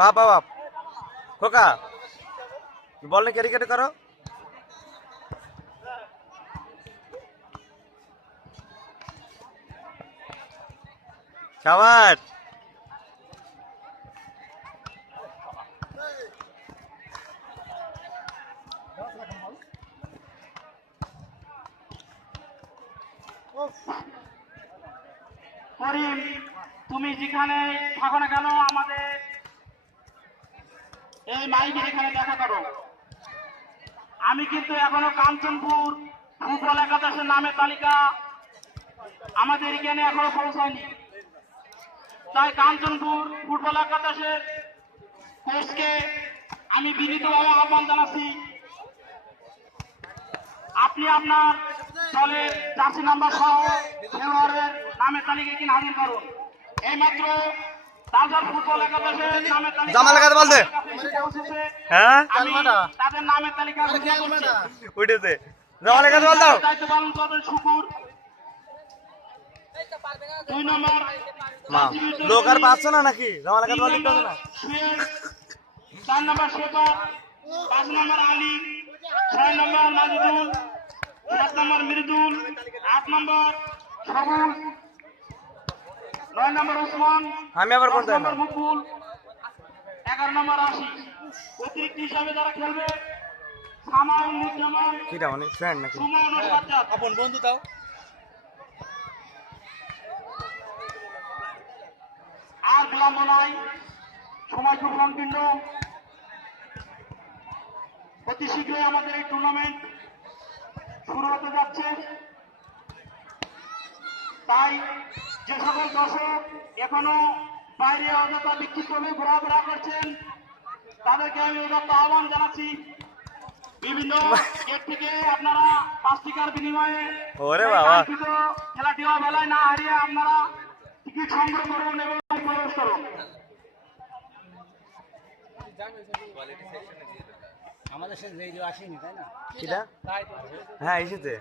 বাপ বাপ খোকা বল না ক্যারি করো শাবাশ করিম, তুমি যেখানে থাকো না কেন আমাদের এই মাইকের এখানে দেখা করো। আমি কিন্তু এখনো কাঞ্চনপুর ফুটবল একাদশের নামের তালিকা আমাদের এখানে এখনো পৌঁছায়নি। তাই কাঞ্চনপুর ফুটবল একাদশের কোচকে আমি বিনীতভাবে আহ্বান জানাচ্ছি, আপনি আপনার দলের জার্সি নাম্বার সহ খেলোয়াড়ের নামের তালিকা কিনে হাজির করুন। এইমাত্র রাজার ফুটবল একাদশের নামের তালিকা তাদের নামের তালিকা উঠেছে জামা লাগাতে বল দাও দায়িত্ব পালন করবেন শুকুর। 2 নম্বর লোক আর পাচ্ছ না নাকি জামা লাগাতে বল দিতে না 4 নম্বর শেফাত, 5 নম্বর আলী, 6 নম্বর মাজুদুল, 7 নম্বর মৃদুল, 8 নম্বর সবুজ, 9 নম্বর ওসমান, আমি আবার কোন 10 নম্বর মুকুল, 11 নম্বর আশিস। অতিরিক্ত হিসাবে যারা খেলবে সামাউল মুজ্জামান, কিটা মানে ফ্রেন্ড নাকি সুমন ও সাজ্জাদ। আপন বন্ধু দাও। আর বিলম্ব নাই, সময় খুব সংকীর্ণ। অতি শীঘ্রই আমাদের এই টুর্নামেন্ট শুরু হতে যাচ্ছে। তাই যে সকল দর্শক এখনো বাইরে অযথা বিক্ষিপ্তভাবে ঘোরাফেরা করছেন তাদেরকে আমি উদাত্ত আহ্বান জানাচ্ছি, বিভিন্ন গেট থেকে আপনারা 5 টাকার বিনিময়ে ওরে বাবা খেলাটি অবেলায় না হারিয়ে আপনারা টিকিট সংগ্রহ করুন এবং প্রবেশ করুন। আমাদের সাথে রেডিও আসেনি তাই না? কিটা হ্যাঁ এসেছে